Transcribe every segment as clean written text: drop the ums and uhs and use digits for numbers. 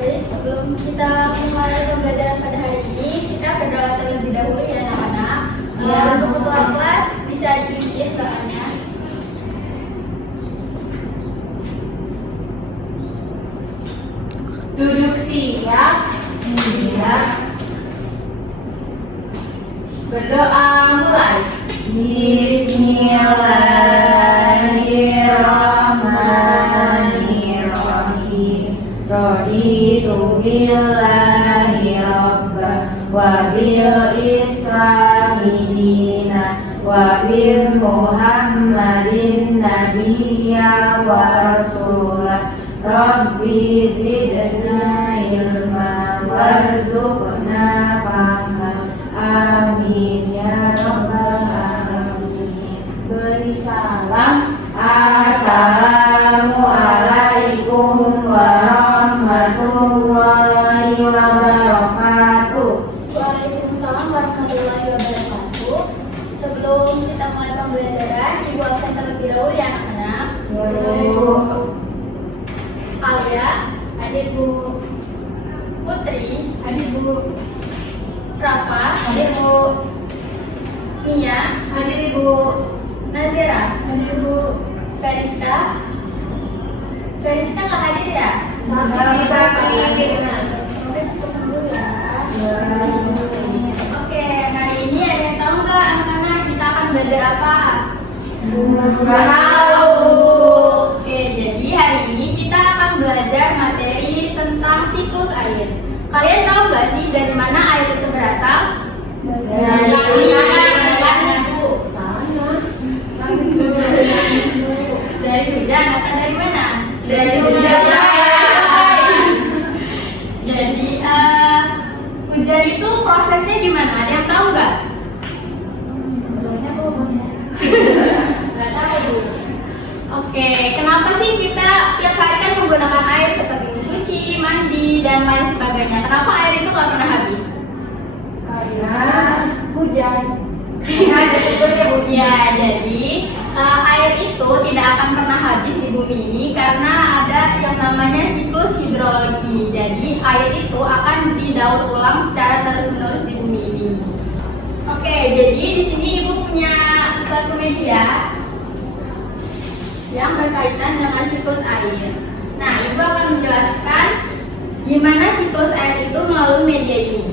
Baik, sebelum kita mulai pembelajaran pada hari ini, kita berdoa terlebih dahulu ya anak-anak. Untuk ketua kelas bisa dipimpin doanya. Duduk siap. Berdoa mulai. Bismillahirrahmanirrahim. Raditu billahi rabba wa bil islami dina wa bil muhammadin nabiyya wa rasulah. Rabbi zidna ilma warzuqna fahma. Amin ya rabbal alamin. Beri salam. Assalamualaikum warahmatullahi wabarakatuh. Waalaikumsalam warahmatullahi wabarakatuh. Sebelum kita mulai pembelajaran, Ibu absen terlebih dahulu ya anak-anak. Alia, adik Bu Putri, adik Bu Rafa, adik Bu Mia, adik Bu Nazira, adik Bu Kariska. Kariska nggak hadir ya? Sakit. Semoga cepat sembuh ya. Oke, hari ini ada yang tahu nggak anak-anak kita akan belajar apa? Oke, jadi hari ini kita akan belajar materi tentang siklus air. Kalian tahu nggak sih dari mana air itu berasal? Dari hujan atau dari mana? Dari hujan. Jadi hujan itu prosesnya gimana? Ada yang tahu nggak? Prosesnya apa? Nggak tahu. Oke, kenapa sih kita tiap hari kan menggunakan air seperti mencuci, mandi, dan lain sebagainya? Kenapa air itu nggak pernah habis? Karena hujan. Ada sebutnya hujan. Ya, jadi air itu tidak akan pernah habis di bumi ini karena ada yang namanya siklus hidrologi. Jadi air itu akan didaur ulang secara terus-menerus di bumi ini. Oke, jadi di sini Ibu punya suatu media yang berkaitan dengan siklus air. Nah, Ibu akan menjelaskan gimana siklus air itu melalui media ini.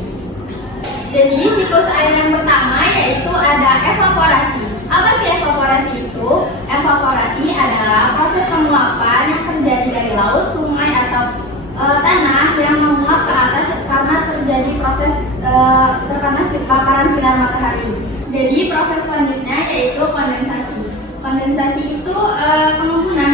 Jadi siklus air yang pertama yaitu ada evaporasi. Apa sih evaporasi itu? Evaporasi adalah proses penguapan yang terjadi dari laut, sungai atau tanah yang menguap ke atas karena terjadi proses terkena paparan sinar matahari. Jadi proses selanjutnya yaitu kondensasi. Kondensasi itu pengembunan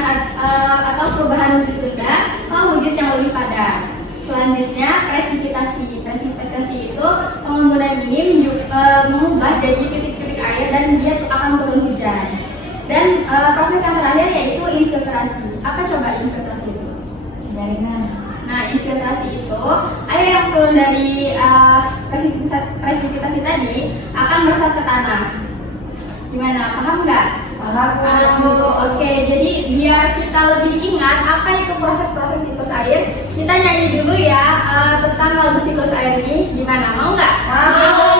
atau perubahan wujud benda ke wujud yang lebih padat. Selanjutnya presipitasi. Presipitasi itu pengembunan ini mengubah jadi titik-titik air dan dia akan turun hujan. Dan proses yang terakhir yaitu infiltrasi. Apa coba infiltrasi itu? Dari mana? Nah, infiltrasi itu air yang turun dari presipitasi tadi akan meresap ke tanah. Gimana? Paham nggak? Paham. Oke, jadi biar kita lebih ingat apa itu proses-proses siklus air, kita nyanyi dulu ya tentang lagu siklus air ini. Gimana? Mau nggak? Mau.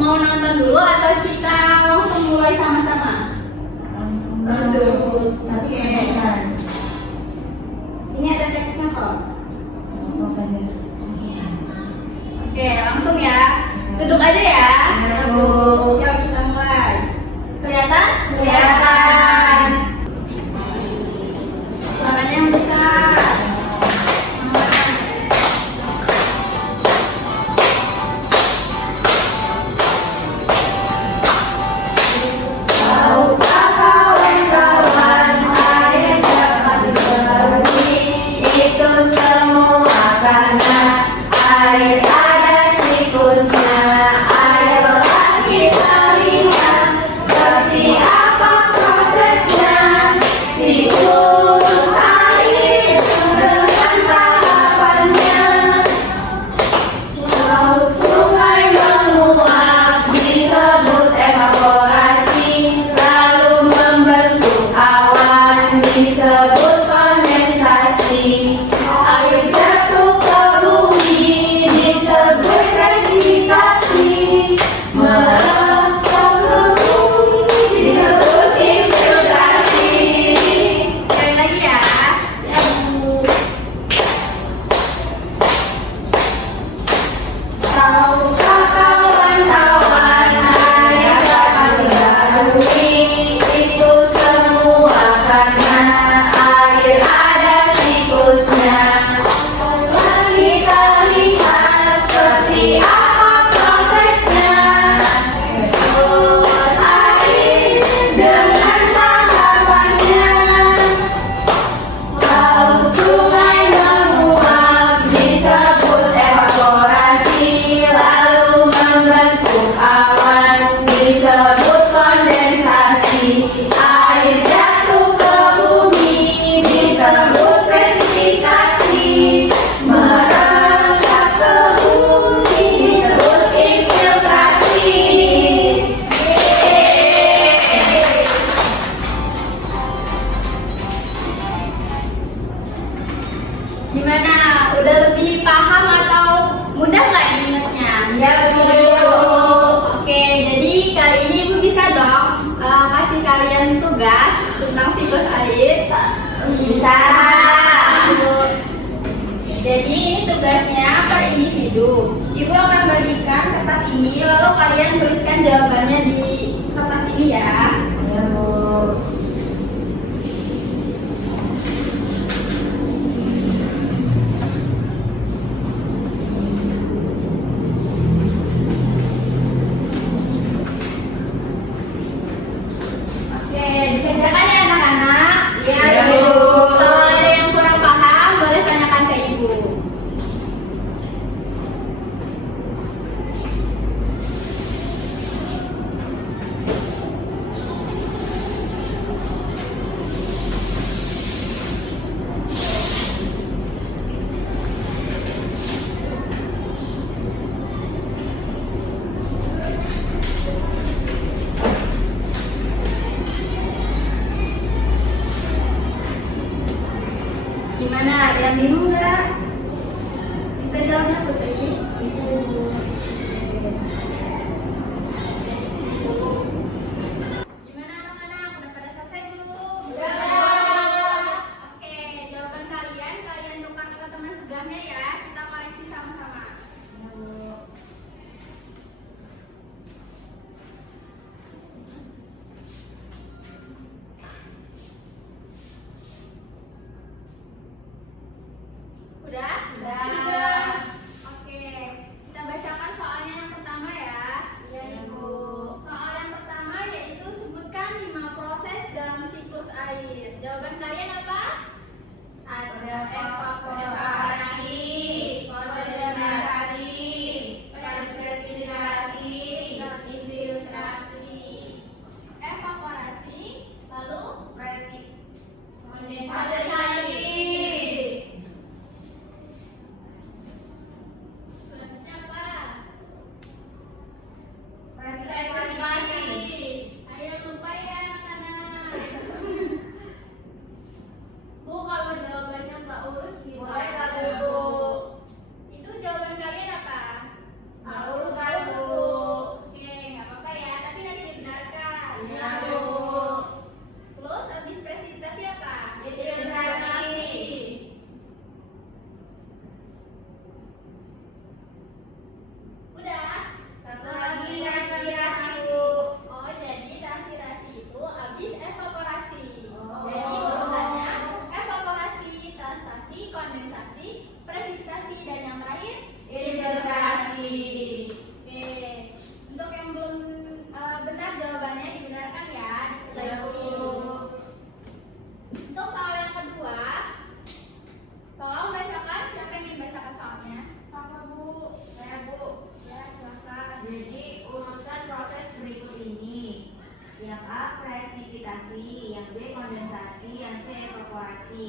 Mau nonton dulu atau kita langsung mulai sama-sama? Langsung. Oke. Ini ada teksnya kok. Langsung saja. Oke, langsung ya. Duduk aja ya. Ya, Bu. Yuk kita mulai. Kelihatan? Kelihatan. Suaranya yang besar. Tahukah kawan-kawan air dapat dibagi? Itu semua karena air ada siklusnya. Ayolah kita lihat seperti apa proses tentang siklus air? Bisa. Jadi ini tugasnya per individu. Ibu akan bagikan kertas ini, lalu kalian tuliskan jawabannya di kertas ini ya. Ya, Bu. Oke, dikerjakan ya anak-anak. Iya, Ibu. Bu. Kalau ada yang kurang paham, boleh tanyakan ke ibu. Gimana? Ada yang bingung nggak? Bisa jawabnya Putri? Bisa Ibu. Gimana anak-anak? Udah pada selesai belum? Udah. Oke, jawaban kalian tukar ke teman sebelahnya ya. Kita koreksi sama-sama. Ya, Bu. Udah? Udah. Oke, kita bacakan soalnya yang pertama ya. Iya, Ibu. Soal yang pertama yaitu sebutkan 5 proses dalam siklus air. Jawaban kalian apa? Ada evaporasi, kondensasi, presipitasasi, Infiltrasi. Evaporasi, lalu kondensasi. selanjutnya apa? Presipitasasi. Ayo lupa ya anak-anak. Bu, kalau jawabannya nggak urut gimana? Boleh, Kak, Bu. Itu jawaban kalian apa? Nggak urut kan, Bu? Oke, nggak apa-apa ya, tapi nanti dibenarkan. Iya, Bu. Terus habis presentasi apa? Infiltrasi. Udah? Satu lagi transpirasi, Bu. Oh, jadi transpirasi itu habis evaporasi. Oh. Jadi urutannya evaporasi, transpirasi, kondensasi, presentasi, dan yang terakhir Infiltrasi. Oke, untuk yang belum benar jawabannya dibenarkan ya. Ya, Bu. Untuk soal yang kedua, tolong bacakan. Siapa yang ingin bacakan soalnya? Sama, Bu. Saya, Bu. Ya, silahkan. Jadi urutkan proses berikut ini. Yang A presipitasi, yang B kondensasi, yang C evaporasi.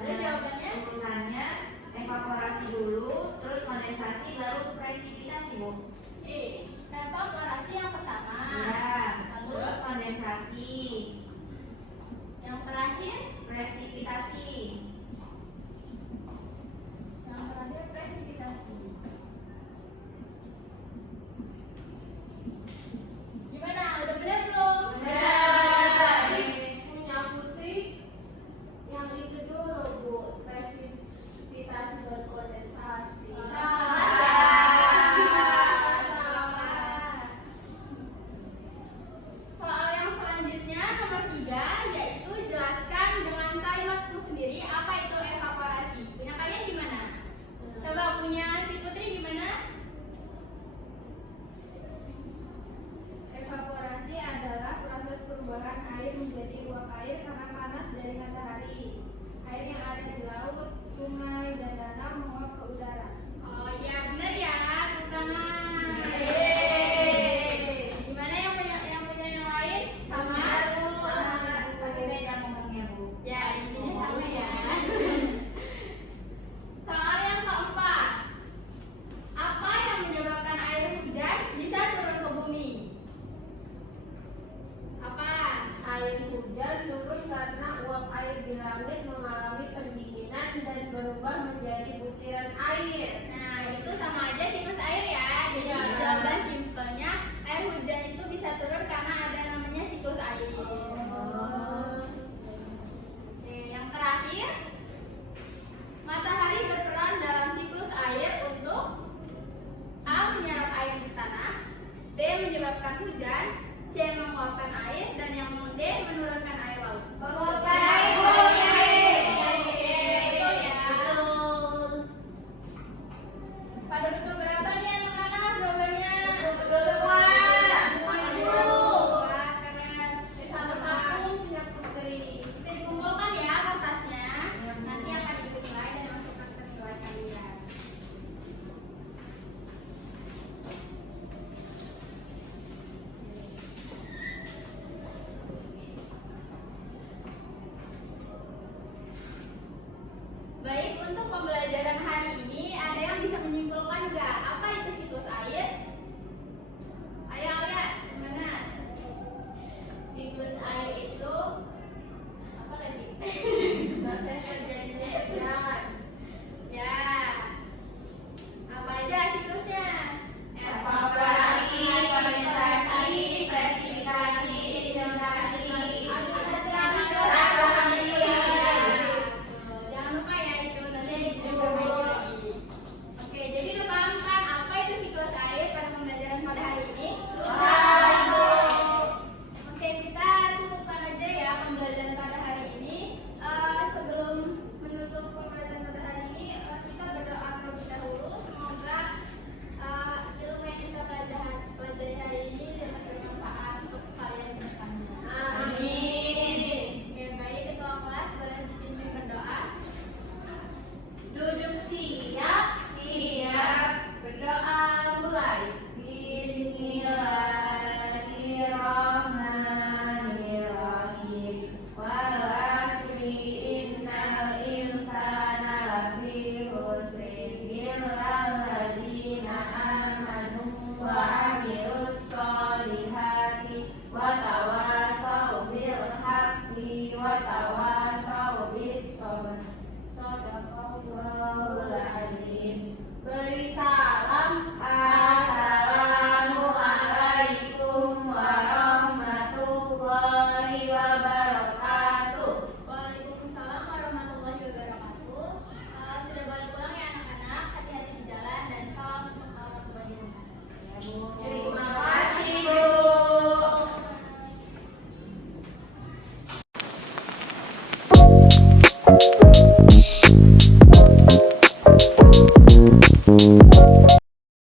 Ada jawabannya? Urutannya evaporasi dulu, terus kondensasi, baru presipitasi, Bu. Evaporasi yang pertama. Ya, Lalu terus kondensasi, yang terakhir, presipitasi. yang terakhir presipitasi. Gimana? Udah benar belum? Udah. Punya Putri yang itu dulu, Bu. Presipitasi dan kondensasi. Soal yang selanjutnya nomor 3 yaitu jelaskan dengan kalimatmu sendiri apa itu evaporasi. Punya kalian gimana? Coba punya si Putri gimana? Evaporasi adalah proses perubahan air menjadi uap air karena panas dari matahari. Air yang ada di laut, sungai, dan danau menguap ke udara. Oh iya benar ya, tepuk tangan. Yeay. Gimana yang punya yang lain? Sama? Benar, Bu. Pakai beda ngomongnya, Bu. Ya, ini sama ya. Soal yang keempat. Apa yang menyebabkan air hujan bisa turun ke bumi? Apa? Air hujan turun karena uap air di langit mengalami pendinginan dan berubah menjadi butiran air. Nah, itu sama aja siklus air ya. Jadi Ya. jawaban simpelnya air hujan itu bisa turun karena